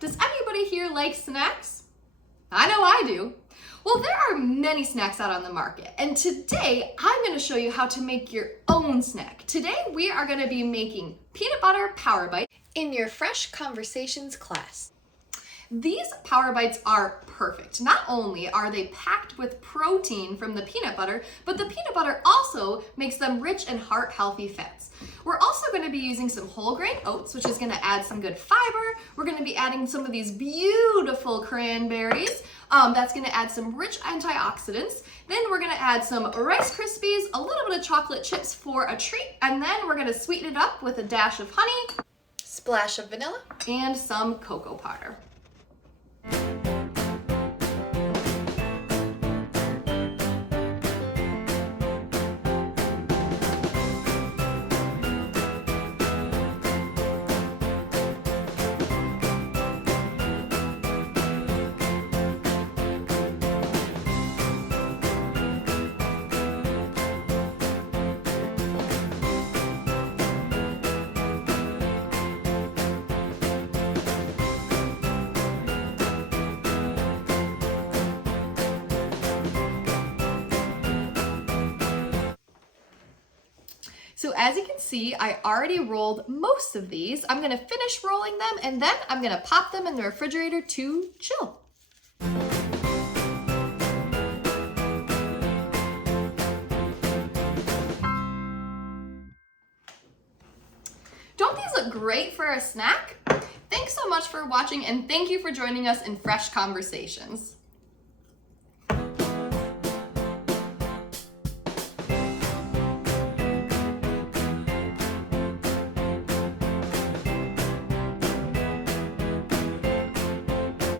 does anybody here like snacks? I know I do. Well, there are many snacks out on the market, and today I'm going to show you how to make your own snack. Today we are going to be making peanut butter Power Bites in your Fresh Conversations class. These Power Bites are perfect. Not only are they packed with protein from the peanut butter, but the peanut butter also makes them rich in heart-healthy fats. We're also going to be using some whole grain oats, which is going to add some good fiber. We're going to be adding some of these beautiful cranberries. That's going to add some rich antioxidants. Then we're going to add some Rice Krispies, a little bit of chocolate chips for a treat, and then we're going to sweeten it up with a dash of honey, Splash of vanilla, and some cocoa powder. So as you can see, I already rolled most of these. I'm gonna finish rolling them and then I'm gonna pop them in the refrigerator to chill. Don't these look great for a snack? Thanks so much for watching and thank you for joining us in Fresh Conversations.